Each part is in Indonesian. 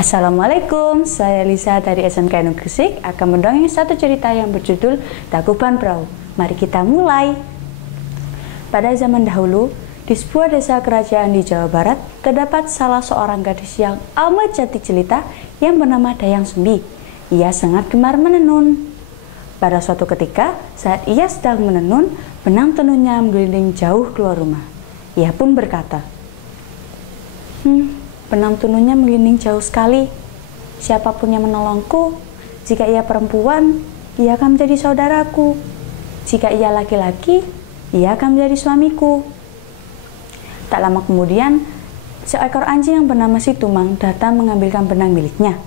Assalamualaikum, saya Lisa dari SMK Negeri Gresik akan mendongeng satu cerita yang berjudul Tangkuban Perahu. Mari kita mulai. Pada zaman dahulu, di sebuah desa kerajaan di Jawa Barat, terdapat salah seorang gadis yang amat cantik jelita yang bernama Dayang Sumbi. Ia sangat gemar menenun. Pada suatu ketika, saat ia sedang menenun, benang tenunnya menggelinding jauh keluar rumah. Ia pun berkata, benang tenunnya menggelinding jauh sekali. Siapapun yang menolongku, jika ia perempuan, ia akan menjadi saudaraku. Jika ia laki-laki, ia akan menjadi suamiku. Tak lama kemudian, seekor anjing yang bernama Si Tumang datang mengambilkan benang miliknya.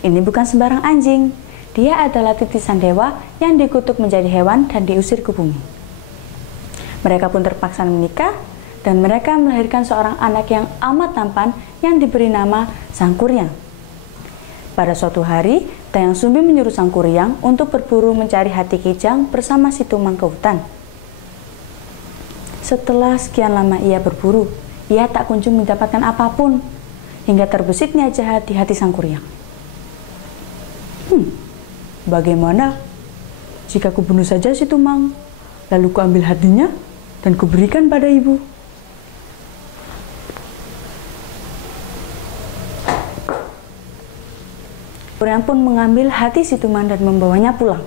Ini bukan sembarang anjing. Dia adalah titisan dewa yang dikutuk menjadi hewan dan diusir ke bumi. Mereka pun terpaksa menikah, dan mereka melahirkan seorang anak yang amat tampan yang diberi nama Sang Kuryang. Pada suatu hari, Dayang Sumbi menyuruh Sang Kuryang untuk berburu mencari hati kijang bersama Si Tumang ke hutan. Setelah sekian lama ia berburu, ia tak kunjung mendapatkan apapun, hingga terbesitnya jahat di hati Sang Kuryang. Bagaimana jika kubunuh saja Si Tumang, lalu kuambil hatinya dan kuberikan pada ibu? Kuryang pun mengambil hati Si Tumang dan membawanya pulang.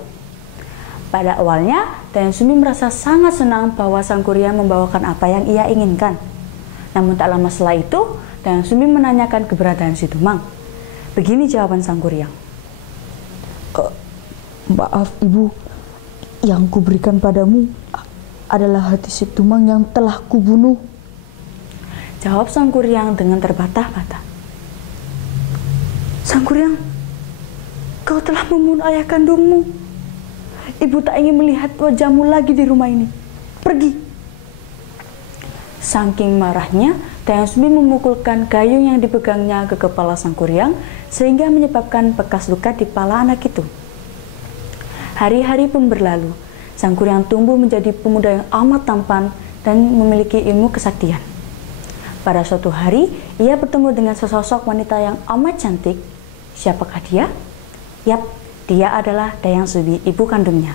Pada awalnya, Dayang Sumbi merasa sangat senang bahwa Sang Kuryang membawakan apa yang ia inginkan. Namun tak lama setelah itu, Dayang Sumbi menanyakan keberadaan Si Tumang. Begini jawaban Sang Kuryang. Maaf ibu, yang kuberikan padamu adalah hati Si Tumang yang telah kubunuh. Jawab Sang Kuryang dengan terbata-bata. Sang Kuryang, kau telah membunuh ayah kandungmu. Ibu tak ingin melihat wajahmu lagi di rumah ini. Pergi. Saking marahnya, Dayang Sumbi memukulkan gayung yang dipegangnya ke kepala Sang Kuryang sehingga menyebabkan bekas luka di kepala anak itu. Hari-hari pun berlalu. Sang Kuryang tumbuh menjadi pemuda yang amat tampan dan memiliki ilmu kesaktian. Pada suatu hari, ia bertemu dengan sesosok wanita yang amat cantik. Siapakah dia? Yap, dia adalah Dayang Sumbi, ibu kandungnya.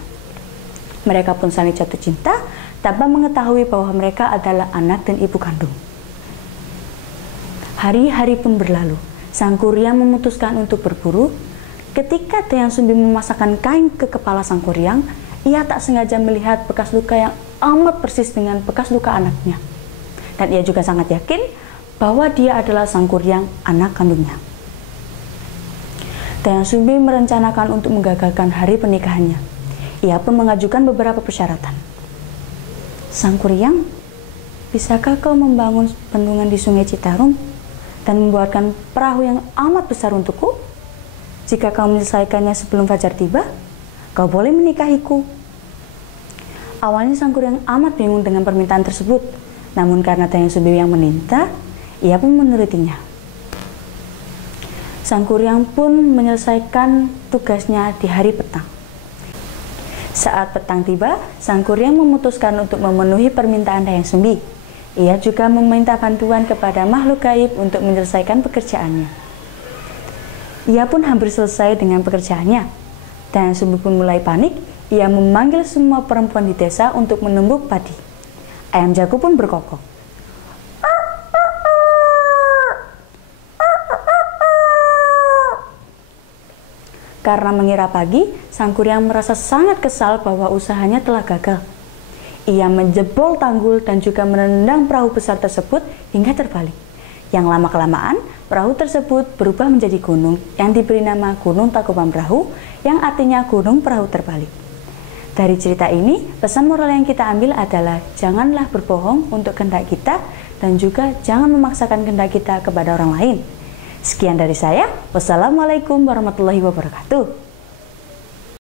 Mereka pun saling jatuh cinta tanpa mengetahui bahwa mereka adalah anak dan ibu kandung. Hari-hari pun berlalu. Sang Kuryang memutuskan untuk berburu. Ketika Dayang Sumbi memasakkan kain ke kepala Sang Kuryang, ia tak sengaja melihat bekas luka yang amat persis dengan bekas luka anaknya. Dan ia juga sangat yakin bahwa dia adalah Sang Kuryang, anak kandungnya. Dayang Sumbi merencanakan untuk menggagalkan hari pernikahannya. Ia pun mengajukan beberapa persyaratan. Sang Kuryang, bisakah kau membangun bendungan di Sungai Citarum dan membuatkan perahu yang amat besar untukku? Jika kau menyelesaikannya sebelum fajar tiba, kau boleh menikahiku. Awalnya Sang Kuryang amat bingung dengan permintaan tersebut, namun karena Dayang Sumbi yang meminta, ia pun menurutinya. Sang Kuryang pun menyelesaikan tugasnya di hari petang. Saat petang tiba, Sang Kuryang memutuskan untuk memenuhi permintaan Dayang Sumbi. Ia juga meminta bantuan kepada makhluk gaib untuk menyelesaikan pekerjaannya. Ia pun hampir selesai dengan pekerjaannya. Dayang Sumbi pun mulai panik. Ia memanggil semua perempuan di desa untuk menumbuk padi. Ayam jago pun berkokok. Karena mengira pagi, Sang Kuryang merasa sangat kesal bahwa usahanya telah gagal. Ia menjebol tanggul dan juga menendang perahu besar tersebut hingga terbalik. Yang lama-kelamaan, perahu tersebut berubah menjadi gunung yang diberi nama Gunung Tangkuban Perahu, yang artinya gunung perahu terbalik. Dari cerita ini, pesan moral yang kita ambil adalah janganlah berbohong untuk kehendak kita dan juga jangan memaksakan kehendak kita kepada orang lain. Sekian dari saya. Wassalamualaikum warahmatullahi wabarakatuh.